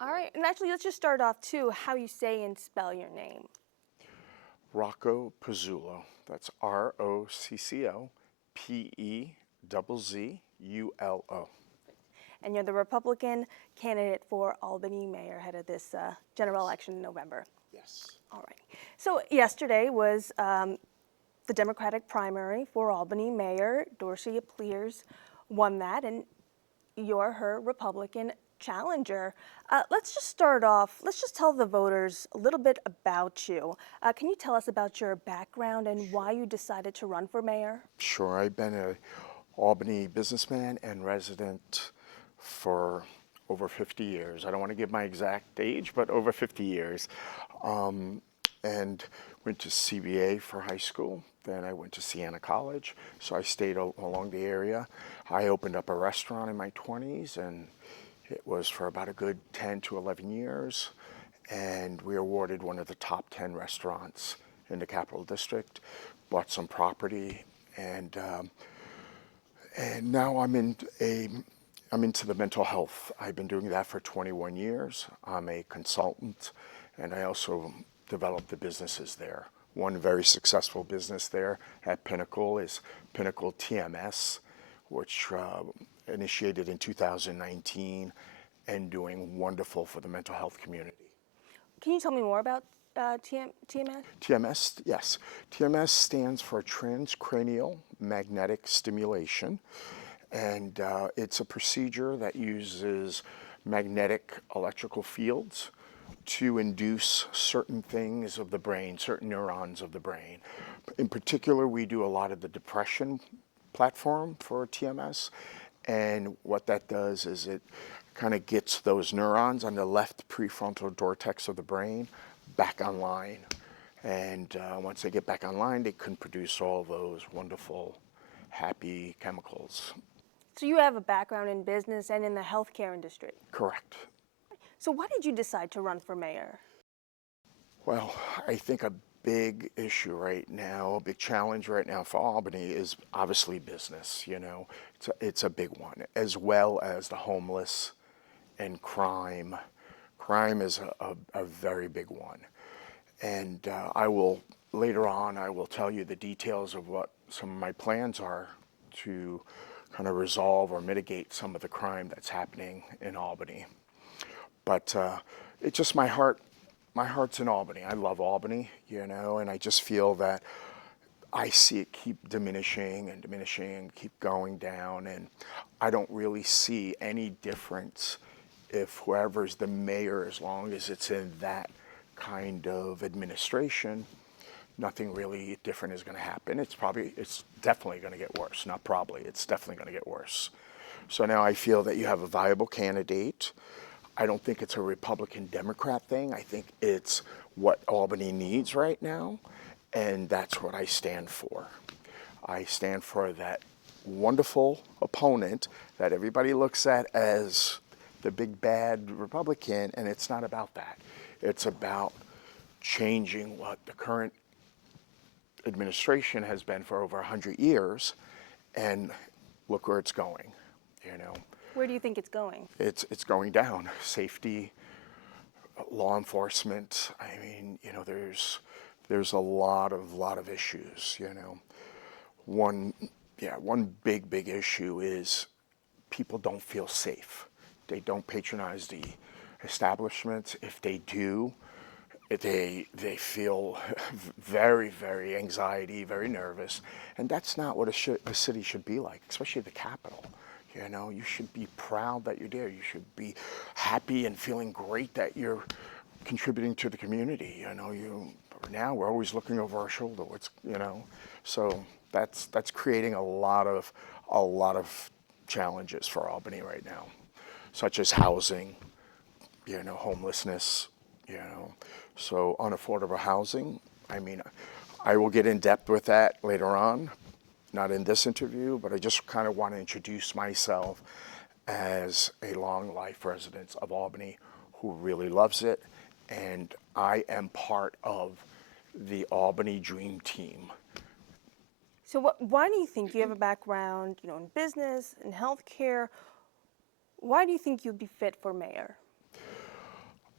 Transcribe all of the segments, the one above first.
All right, and actually, let's just start off too. How you say and spell your name? Rocco Pezzulo. That's ROCCO PEZZULO. And you're the Republican candidate for Albany mayor ahead of this general election in November. Yes. All right. So yesterday was the Democratic primary for Albany mayor. Dorcey Applyrs won that, and you're her Republican challenger. Let's just start off. Let's just tell the voters a little bit about you. Can you tell us about your background and why you decided to run for mayor? Sure. I've been an Albany businessman and resident for over 50 years. I don't want to give my exact age, but over 50 years. And went to CBA for high school. Then I went to Siena College, so I stayed along the area. I opened up a restaurant in my 20s, and it was for about a good 10 to 11 years. And we awarded one of the top 10 restaurants in the Capital District, bought some property, and now I'm into the mental health. I've been doing that for 21 years. I'm a consultant, and I also developed the businesses there. One very successful business there at Pinnacle is Pinnacle TMS, which initiated in 2019 and doing wonderful for the mental health community. Can you tell me more about TMS? TMS, yes. TMS stands for transcranial magnetic stimulation, and it's a procedure that uses magnetic electrical fields to induce certain things of the brain, certain neurons of the brain. In particular, we do a lot of the depression platform for TMS, and what that does is it kind of gets those neurons on the left prefrontal cortex of the brain back online. And once they get back online, they can produce all those wonderful, happy chemicals. So you have a background in business and in the healthcare industry. Correct. So why did you decide to run for mayor? Well, I think a big issue right now, a big challenge right now for Albany is obviously business. You know, it's a big one, as well as the homeless and crime. Crime is a very big one. And later on, I will tell you the details of what some of my plans are to kind of resolve or mitigate some of the crime that's happening in Albany. But it's just my heart's in Albany. I love Albany, you know, and I just feel that I see it keep diminishing and diminishing, keep going down, and I don't really see any difference if whoever's the mayor, as long as it's in that kind of administration, nothing really different is going to happen. It's definitely going to get worse. Not probably, it's definitely going to get worse. So now I feel that you have a viable candidate. I don't think it's a Republican-Democrat thing. I think it's what Albany needs right now, and that's what I stand for. I stand for that wonderful opponent that everybody looks at as the big bad Republican, and it's not about that. It's about changing what the current administration has been for over 100 years, and look where it's going, you know. Where do you think it's going? It's going down. Safety, law enforcement. I mean, you know, there's a lot of issues. You know, one big issue is people don't feel safe. They don't patronize the establishments. If they do, they feel very anxiety, very nervous, and that's not what a city should be like, especially the capital. You know, you should be proud that you're there. You should be happy and feeling great that you're contributing to the community. You know, now we're always looking over our shoulder. So that's creating a lot of challenges for Albany right now, such as housing, you know, homelessness, you know. So unaffordable housing. I mean, I will get in depth with that later on. Not in this interview, but I just kind of want to introduce myself as a long life resident of Albany who really loves it, and I am part of the Albany Dream Team. So why do you think you have a background, you know, in business and healthcare? Why do you think you'd be fit for mayor?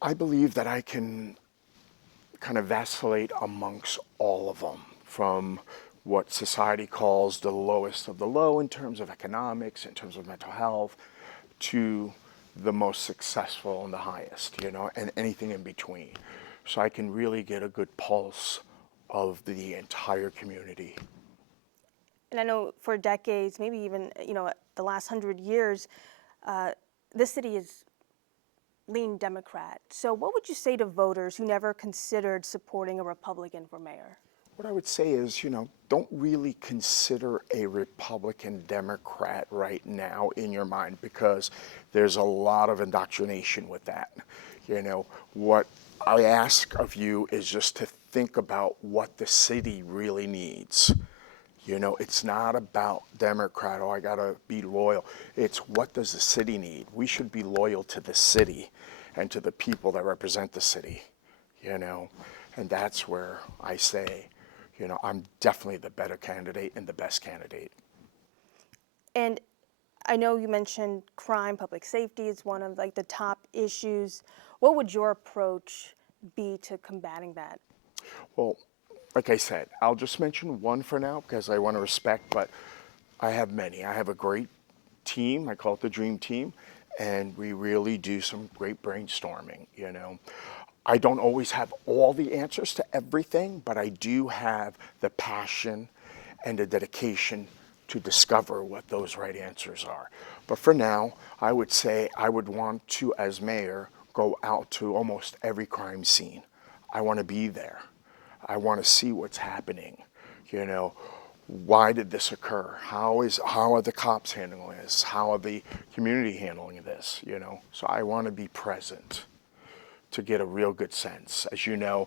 I believe that I can kind of vacillate amongst all of them, from what society calls the lowest of the low in terms of economics, in terms of mental health, to the most successful and the highest, and anything in between. So I can really get a good pulse of the entire community. And I know for decades, maybe even the last 100 years, this city has leaned Democrat. So what would you say to voters who never considered supporting a Republican for mayor? What I would say is, don't really consider a Republican Democrat right now in your mind, because there's a lot of indoctrination with that. What I ask of you is just to think about what the city really needs. It's not about Democrat, oh, I gotta be loyal. It's what does the city need? We should be loyal to the city and to the people that represent the city, and that's where I say, I'm definitely the better candidate and the best candidate. And I know you mentioned crime, public safety is one of the top issues. What would your approach be to combating that? Well, like I said, I'll just mention one for now because I want to respect, but I have many. I have a great team. I call it the dream team, and we really do some great brainstorming. I don't always have all the answers to everything, but I do have the passion and the dedication to discover what those right answers are. But for now, I would say I would want to, as mayor, go out to almost every crime scene. I want to be there. I want to see what's happening. Why did this occur? How are the cops handling this? How are the community handling this? So I want to be present to get a real good sense. As you know,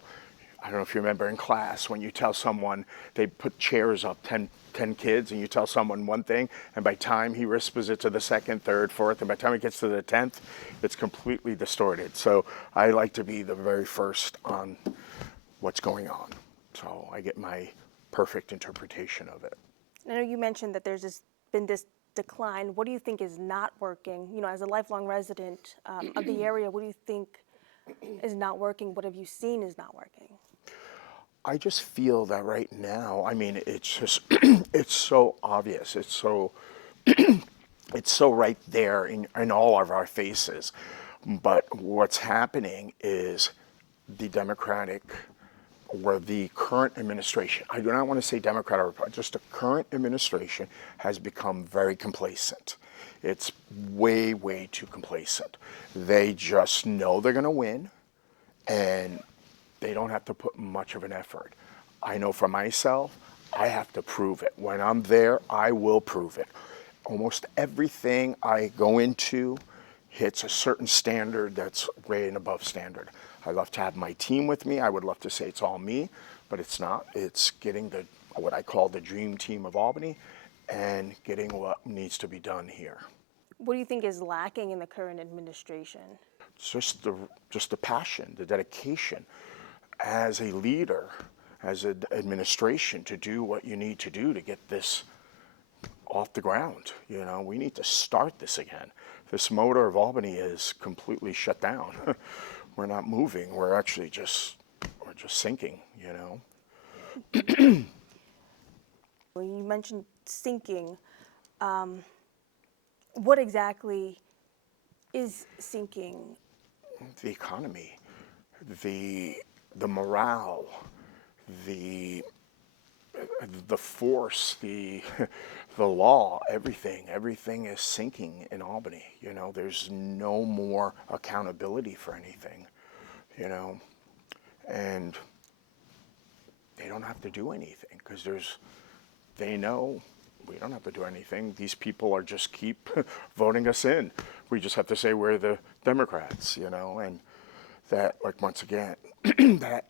I don't know if you remember in class when you tell someone, they put chairs up, 10 kids, and you tell someone one thing, and by the time he whispers it to the second, third, fourth, and by the time it gets to the 10th, it's completely distorted. So I like to be the very first on what's going on. So I get my perfect interpretation of it. I know you mentioned that there's been this decline. What do you think is not working? As a lifelong resident of the area, what do you think is not working? What have you seen is not working? I just feel that right now, it's just, it's so obvious. It's so, it's so right there in all of our faces. But what's happening is the Democratic or the current administration, I do not want to say Democrat or Republican, just the current administration has become very complacent. It's way, way too complacent. They just know they're going to win, and they don't have to put much of an effort. I know for myself, I have to prove it. When I'm there, I will prove it. Almost everything I go into hits a certain standard that's way and above standard. I love to have my team with me. I would love to say it's all me, but it's not. It's getting what I call the dream team of Albany and getting what needs to be done here. What do you think is lacking in the current administration? It's just the passion, the dedication as a leader, as an administration, to do what you need to do to get this off the ground. We need to start this again. This motor of Albany is completely shut down. We're not moving. We're actually just sinking. You mentioned sinking. What exactly is sinking? The economy, the morale, the force, the law, everything is sinking in Albany. There's no more accountability for anything, and they don't have to do anything because they know we don't have to do anything. These people are just keep voting us in. We just have to say we're the Democrats, and that, once again, that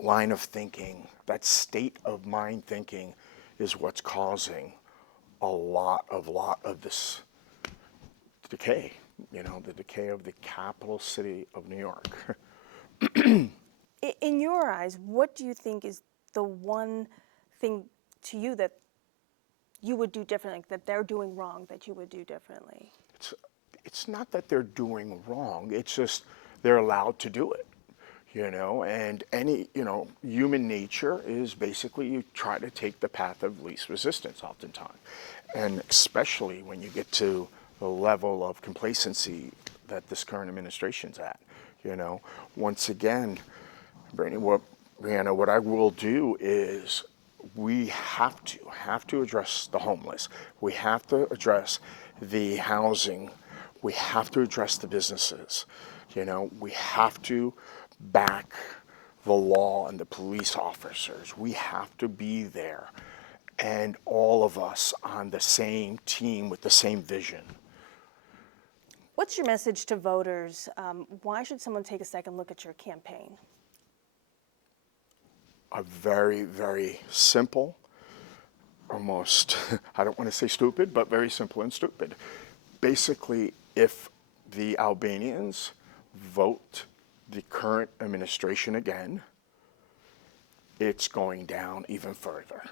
line of thinking, that state of mind thinking is what's causing a lot of this decay, the decay of the capital city of New York. In your eyes, what do you think is the one thing to you that you would do differently, that they're doing wrong, that you would do differently? It's not that they're doing wrong. It's just they're allowed to do it, you know, and any, you know, human nature is basically you try to take the path of least resistance oftentimes. And especially when you get to the level of complacency that this current administration's at, you know. Once again, Brianna, what I will do is we have to address the homeless. We have to address the housing. We have to address the businesses. You know, we have to back the law and the police officers. We have to be there, and all of us on the same team with the same vision. What's your message to voters? Why should someone take a second look at your campaign? A very, very simple, almost, I don't want to say stupid, but very simple and stupid. Basically, if the Albanians vote the current administration again, it's going down even further.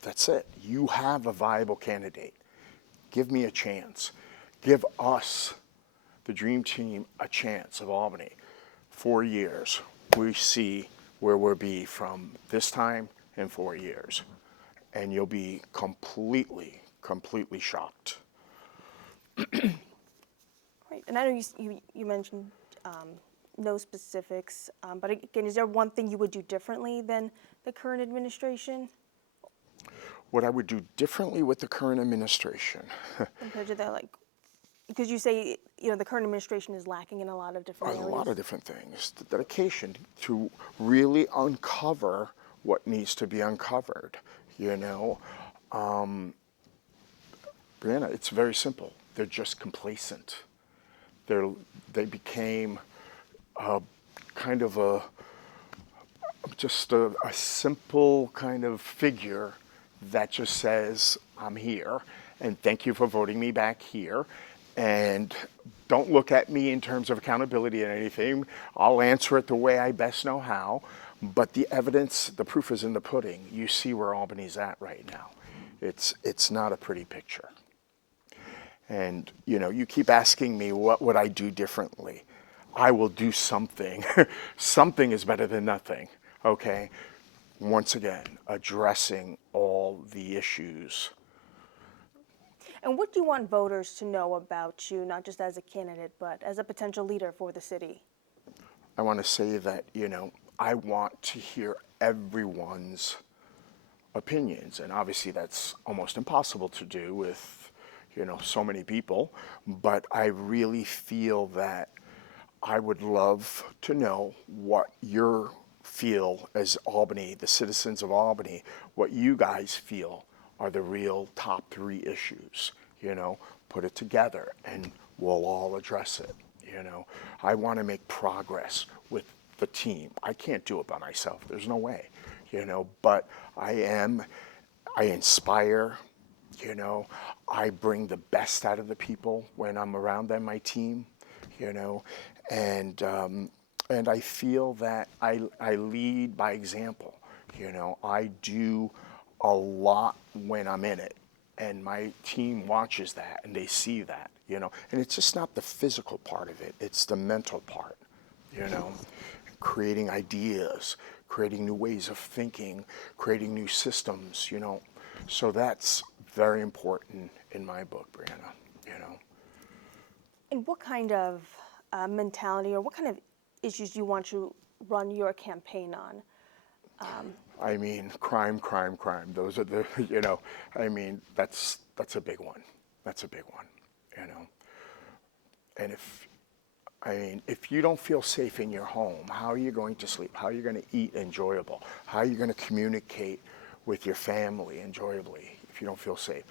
That's it. You have a viable candidate. Give me a chance. Give us, the dream team, a chance of Albany. 4 years, we see where we'll be from this time in 4 years. And you'll be completely shocked. Right, and I know you mentioned no specifics, but again, is there one thing you would do differently than the current administration? What I would do differently with the current administration. Compared to the, like, because you say, you know, the current administration is lacking in a lot of different A areas. lot of different things. The dedication to really uncover what needs to be uncovered, you know. Brianna, it's very simple. They're just complacent. They became kind of just a simple kind of figure that just says, I'm here, and thank you for voting me back here. And don't look at me in terms of accountability or anything. I'll answer it the way I best know how. But the evidence, the proof is in the pudding. You see where Albany's at right now. It's not a pretty picture. And, you know, you keep asking me what would I do differently. I will do something. Something is better than nothing, okay? Once again, addressing all the issues. And what do you want voters to know about you, not just as a candidate, but as a potential leader for the city? I want to say that, you know, I want to hear everyone's opinions. And obviously that's almost impossible to do with, you know, so many people. But I really feel that I would love to know what you feel as Albany, the citizens of Albany, what you guys feel are the real top 3 issues, you know, put it together and we'll all address it, you know. I want to make progress with the team. I can't do it by myself, there's no way, you know, but I inspire, you know, I bring the best out of the people when I'm around them, my team, you know, and I feel that I lead by example, you know. I do a lot when I'm in it, and my team watches that and they see that, you know. And it's just not the physical part of it, it's the mental part, you know. Creating ideas, creating new ways of thinking, creating new systems, you know. So that's very important in my book, Brianna, you know. And what kind of mentality or what kind of issues do you want to run your campaign on? I mean, crime. Those are the, you know, I mean, that's a big one. That's a big one, you know. And if you don't feel safe in your home, how are you going to sleep? How are you going to eat enjoyable? How are you going to communicate with your family enjoyably if you don't feel safe?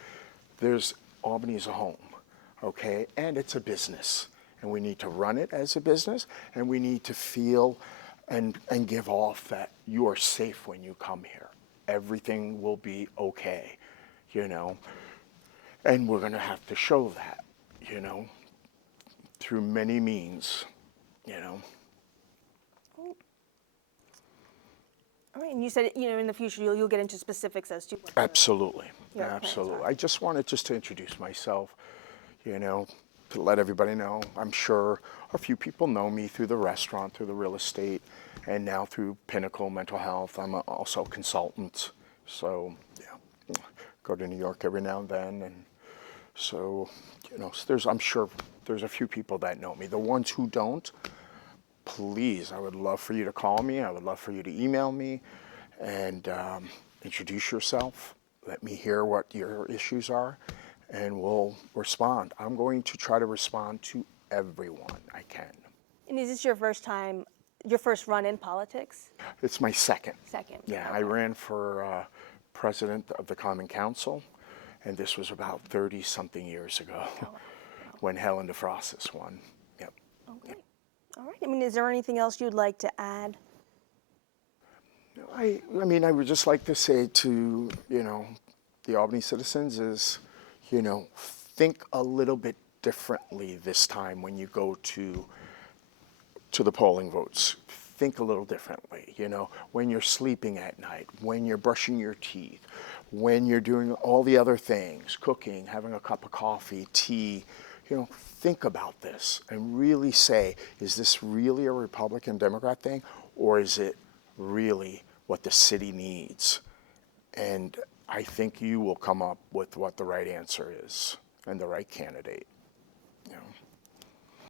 Albany is a home, okay? And it's a business. And we need to run it as a business, and we need to feel and give off that you are safe when you come here. Everything will be okay, you know. And we're going to have to show that, you know, through many means, you know. All right, and you said, you know, in the future you'll get into specifics as to what Absolutely, your plans absolutely. are. I just wanted to introduce myself, you know. to let everybody know, I'm sure a few people know me through the restaurant, through the real estate, and now through Pinnacle Mental Health. I'm also a consultant, so yeah, go to New York every now and then, and so I'm sure there's a few people that know me. The ones who don't, please, I would love for you to call me. I would love for you to email me and introduce yourself. Let me hear what your issues are, and we'll respond. I'm going to try to respond to everyone I can. And is this your first time, your first run in politics? It's my second. Second. Yeah, Okay. I ran for president of the Common Council, and this was about 30-something years ago when Helen DeFrostis won. Yep. Okay. All right. I mean, is there anything else you'd like to add? I mean, I would just like to say to, the Albany citizens is, think a little bit differently this time when you go to the polling votes. Think a little differently, when you're sleeping at night, when you're brushing your teeth, when you're doing all the other things, cooking, having a cup of coffee, tea, think about this and really say, is this really a Republican Democrat thing, or is it really what the city needs? And I think you will come up with what the right answer is and the right candidate.